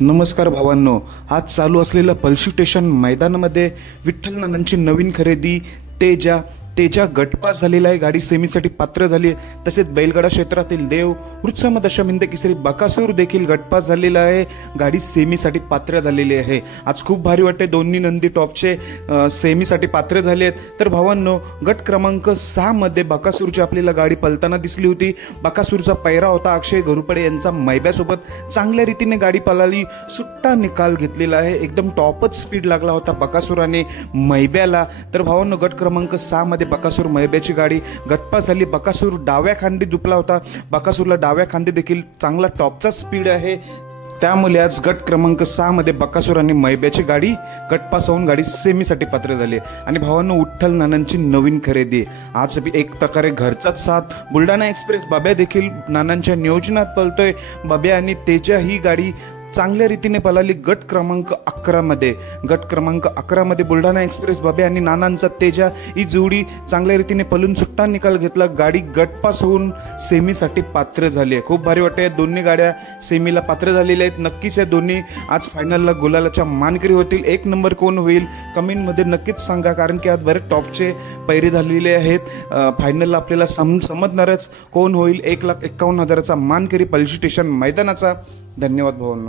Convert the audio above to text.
नमस्कार भावांनो, आज चालू असलेल्या पळशी स्टेशन मैदानामध्ये विठ्ठल नानांची नवीन खरेदी तेजा गटपास झालेला आहे। गाडी सेमीसाठी पात्र झाली आहे। तसेच बैलगाडा क्षेत्रातील देव वृत्सम दशम हिंद केसरी बकासूर देखील गटपास झालेला आहे। गाडी सेमीसाठी पात्र झालेली आहे। आज खूप भारी वाटते, दोन्ही नंदी टॉपचे सेमीसाठी पात्र झाले आहेत। तर भावांनो, गट क्रमांक 6 मध्ये बकासूरची आपल्याला गाडी पलताना दिसली होती। बकासूरचा पैरा होता अक्षय घोरपडे यांचा मैब्यासोबत। चांगल्या रीतीने गाडी पळाली, सुट्टा निकाल घेतलेला आहे। एकदम टॉपच स्पीड लागला होता बकासूराने मैब्याला। तर भावांनो, गट क्रमांक 6 मध्ये बकासूर मैब्याची गाडी गटपास झाली। बकासूर डाव्या खांदी झुपला होता। बकासूरला डाव्या खांदी देखील चांगला टॉपचा स्पीड आहे। त्यामुळे आज गट क्रमांक 6 मध्ये बकासूर आणि मैब्याची गाडी गटपास होऊन गाडी सेमीसाठी पात्र झाली। आणि भावांनो, विठ्ठल नानांची नवीन खरेदी आज एक प्रकारे घरचाच साथ। बुलढाणा एक्सप्रेस बाब्या देखील नानांच्या नियोजनात पळतोय। बाब्या आणि तेजा ही गाडी चांगल्या रीतीने पळाली। गट क्रमांक 11 मध्ये बुलढाणा एक्सप्रेस बाब्या आणि नानांचा तेजा ही जोडी चांगल्या रीतीने पळून सुट्टा निकाल घेतला। गाडी गटपास होऊन सेमीसाठी पात्र झाली आहे। खूप भारी वाटते, दोन्ही गाड्या सेमीला पात्र झालेल्या आहेत। नक्कीच या दोन्ही आज फायनलला गुलालाच्या मानकरी होतील। एक नंबर कोण होईल कमेंटमध्ये नक्कीच सांगा, कारण की आज बरेच टॉपचे पैरे झालेले आहेत। फायनलला आपल्याला समजणारच कोण होईल 1,51,000चा मानकरी पळशी स्टेशन मैदानाचा। धन्यवाद भावांनो।